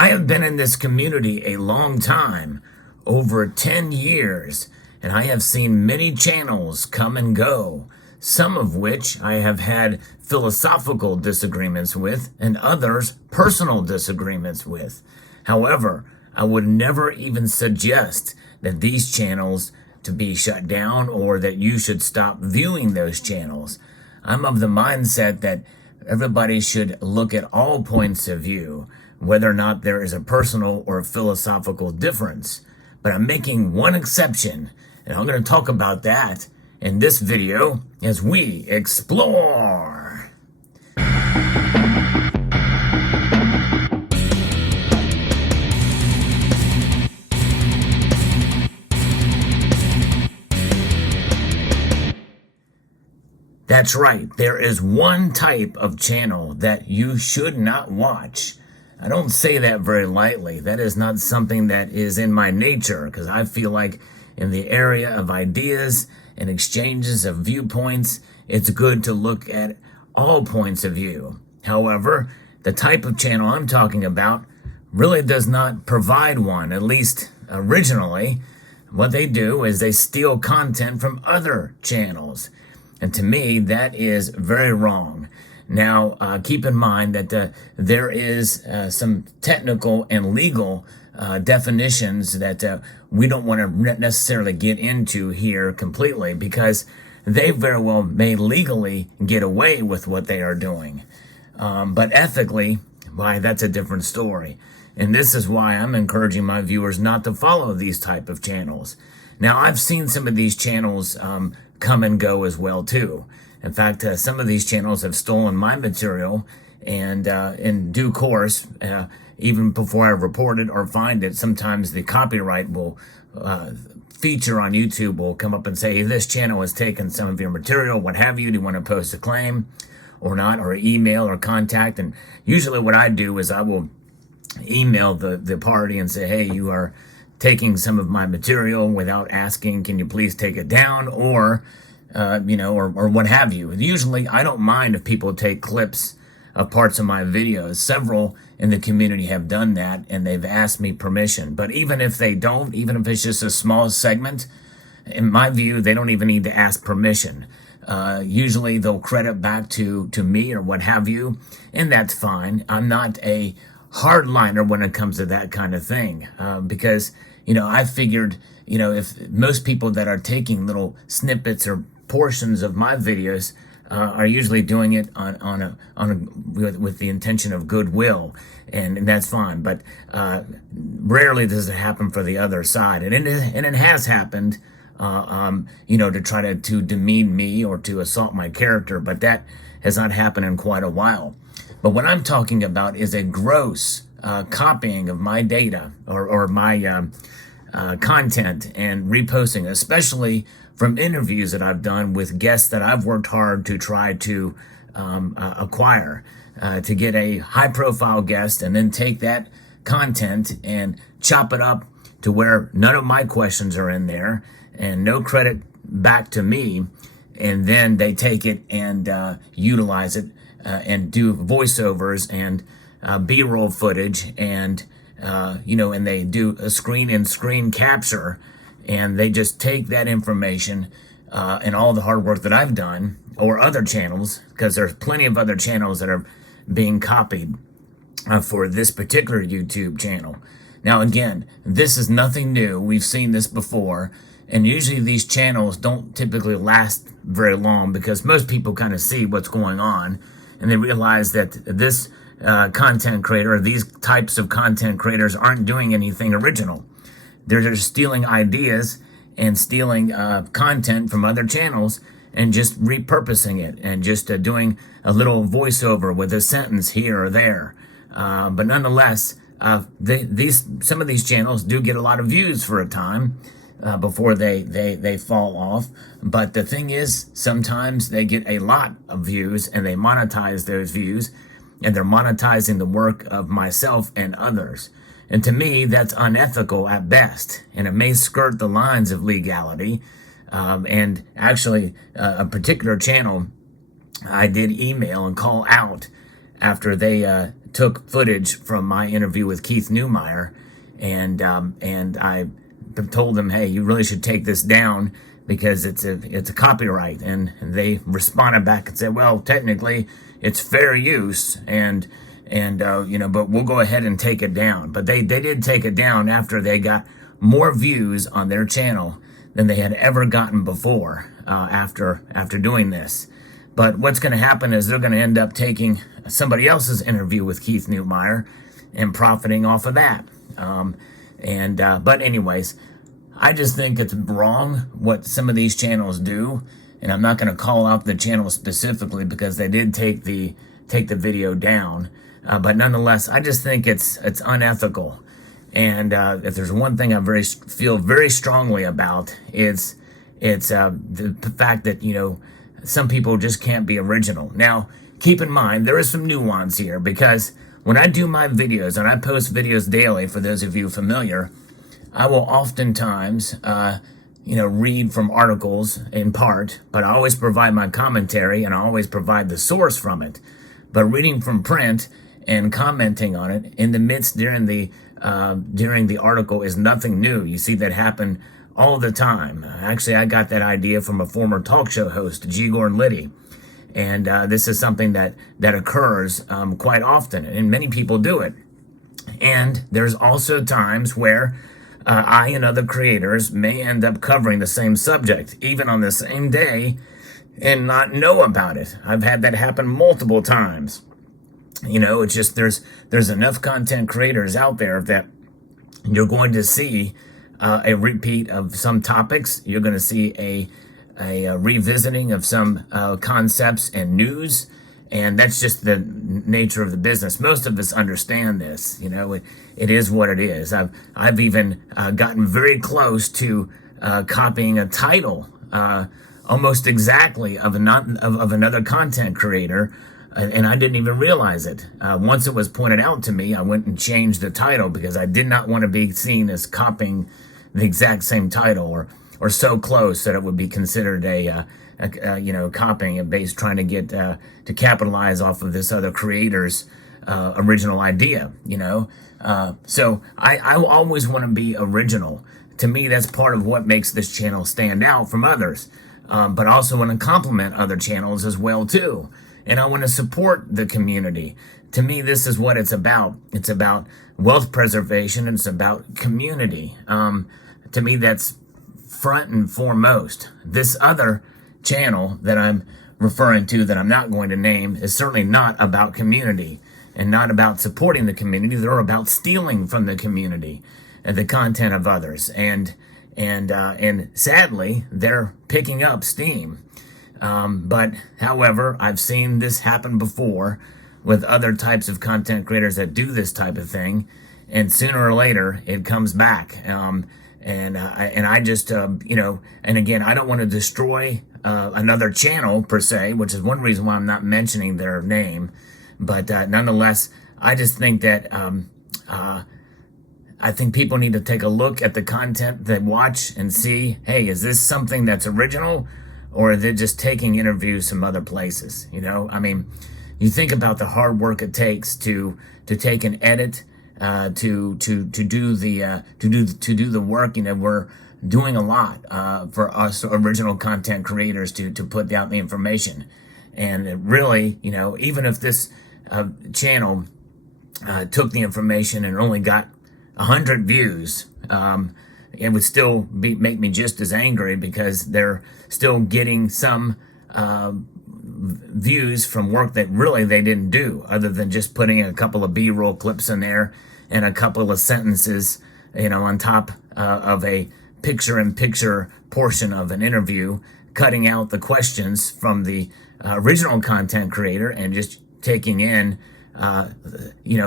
I have been in this community a long time, over 10 years, and I have seen many channels come and go, some of which I have had philosophical disagreements with and others personal disagreements with. However, I would never even suggest that these channels to be shut down or that you should stop viewing those channels. I'm of the mindset that everybody should look at all points of view, whether or not there is a personal or philosophical difference. But I'm making one exception, and I'm going to talk about that in this video as we explore. That's right, there is one type of channel that you should not watch. I don't say that very lightly. That is not something that is in my nature, because I feel like in the area of ideas and exchanges of viewpoints, it's good to look at all points of view. However, the type of channel I'm talking about really does not provide one, at least originally. What they do is they steal content from other channels. And to me, that is very wrong. Now, keep in mind that there is some technical and legal definitions that we don't want to necessarily get into here completely, because they very well may legally get away with what they are doing. But ethically, why, that's a different story. And this is why I'm encouraging my viewers not to follow these type of channels. Now, I've seen some of these channels come and go as well too. In fact, some of these channels have stolen my material, and in due course, even before I report it or find it, sometimes the copyright will feature on YouTube will come up and say, hey, this channel has taken some of your material, what have you, do you want to post a claim or not, or email or contact? And usually what I do is I will email the party and say, hey, you are taking some of my material without asking, can you please take it down, or or what have you. Usually I don't mind if people take clips of parts of my videos. Several in the community have done that, and they've asked me permission. But even if they don't, even if it's just a small segment, in my view, they don't even need to ask permission. Usually they'll credit back to me or what have you, and that's fine. I'm not a hardliner when it comes to that kind of thing, because I figured, if most people that are taking little snippets or portions of my videos are usually doing it with the intention of goodwill, and that's fine. But rarely does it happen for the other side, and it has happened, to try to demean me or to assault my character. But that has not happened in quite a while. But what I'm talking about is a gross copying of my data or my content and reposting, especially from interviews that I've done with guests that I've worked hard to try to acquire, to get a high-profile guest and then take that content and chop it up to where none of my questions are in there and no credit back to me, and then they take it and utilize it and do voiceovers and B-roll footage and and they do a screen capture, and they just take that information and all the hard work that I've done, or other channels, because there's plenty of other channels that are being copied for this particular YouTube channel. Now again, this is nothing new. We've seen this before, and usually these channels don't typically last very long, because most people kind of see what's going on and they realize that this content creator, or these types of content creators, aren't doing anything original. They're just stealing ideas and stealing content from other channels and just repurposing it and just doing a little voiceover with a sentence here or there. But nonetheless, some of these channels do get a lot of views for a time before they fall off. But the thing is, sometimes they get a lot of views and they monetize those views, and they're monetizing the work of myself and others. And to me, that's unethical at best, and it may skirt the lines of legality. And actually, a particular channel I did email and call out after they took footage from my interview with Keith Neumeyer, and I told them, hey, you really should take this down because it's a copyright. And they responded back and said, well, technically it's fair use, and but we'll go ahead and take it down. But they did take it down after they got more views on their channel than they had ever gotten before after doing this. But what's going to happen is they're going to end up taking somebody else's interview with Keith Neumeyer and profiting off of that. But anyways, I just think it's wrong what some of these channels do, and I'm not going to call out the channel specifically because they did take the video down. But nonetheless, I just think it's unethical. And if there's one thing I feel very strongly about, it's the fact that some people just can't be original. Now, keep in mind there is some nuance here, because when I do my videos, and I post videos daily, for those of you familiar, I will oftentimes read from articles in part, but I always provide my commentary and I always provide the source from it. But reading from print and commenting on it in the midst during the article is nothing new. You see that happen all the time. Actually, I got that idea from a former talk show host, G. Gordon Liddy. And this is something that occurs quite often, and many people do it. And there's also times where I and other creators may end up covering the same subject, even on the same day, and not know about it. I've had that happen multiple times. It's just there's enough content creators out there that you're going to see a repeat of some topics. You're going to see a revisiting of some concepts and news, and that's just the nature of the business. Most of us understand this. It is what it is. I've even gotten very close to copying a title almost exactly of another content creator. And I didn't even realize it. Once it was pointed out to me, I went and changed the title because I did not want to be seen as copying the exact same title or so close that it would be considered a copying and based trying to get to capitalize off of this other creator's original idea. So I always want to be original. To me, that's part of what makes this channel stand out from others. But I also want to complement other channels as well too. And I want to support the community. To me, this is what it's about. It's about wealth preservation, and it's about community. To me, that's front and foremost. This other channel that I'm referring to, that I'm not going to name, is certainly not about community and not about supporting the community. They're about stealing from the community and the content of others. And sadly, they're picking up steam. But however, I've seen this happen before with other types of content creators that do this type of thing, and sooner or later it comes back. And I just, and again, I don't want to destroy another channel per se, which is one reason why I'm not mentioning their name. But nonetheless, I just think that I think people need to take a look at the content they watch and see, hey, is this something that's original? Or are they just taking interviews from other places? You think about the hard work it takes to take an edit, to do the work. We're doing a lot for us original content creators to put out the information. And it really, even if this channel took the information and only got 100 views, it would still make me just as angry, because they're still getting some views from work that really they didn't do, other than just putting a couple of B-roll clips in there and a couple of sentences, on top of a picture-in-picture portion of an interview, cutting out the questions from the original content creator and just taking in,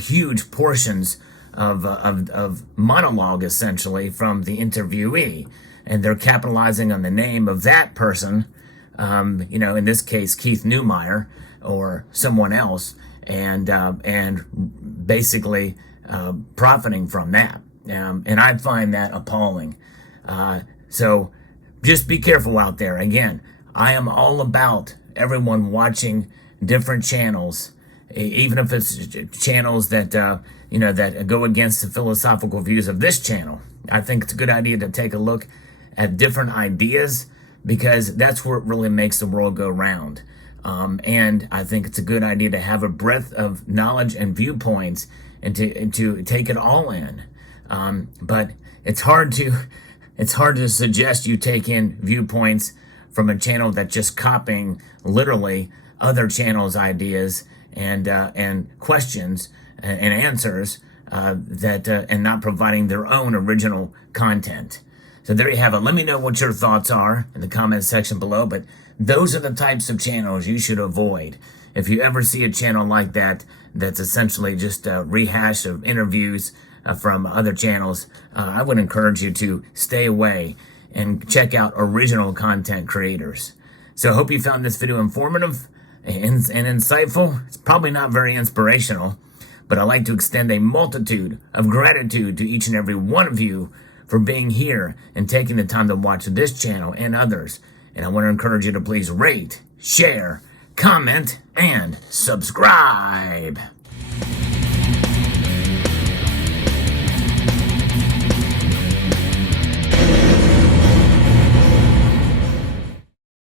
huge portions of monologue, essentially, from the interviewee. And they're capitalizing on the name of that person, in this case, Keith Neumeyer or someone else, and basically profiting from that. And I find that appalling. So just be careful out there. Again, I am all about everyone watching different channels even if it's channels that that go against the philosophical views of this channel. I think it's a good idea to take a look at different ideas, because that's where it really makes the world go round. And I think it's a good idea to have a breadth of knowledge and viewpoints, and to take it all in. But it's hard to suggest you take in viewpoints from a channel that's just copying literally other channels' ideas and questions and answers, and not providing their own original content. So there you have it. Let me know what your thoughts are in the comment section below. But those are the types of channels you should avoid. If you ever see a channel like that, that's essentially just a rehash of interviews from other channels, I would encourage you to stay away and check out original content creators. So I hope you found this video informative and insightful. It's probably not very inspirational, but I'd like to extend a multitude of gratitude to each and every one of you for being here and taking the time to watch this channel and others. And I want to encourage you to please rate, share, comment, and subscribe.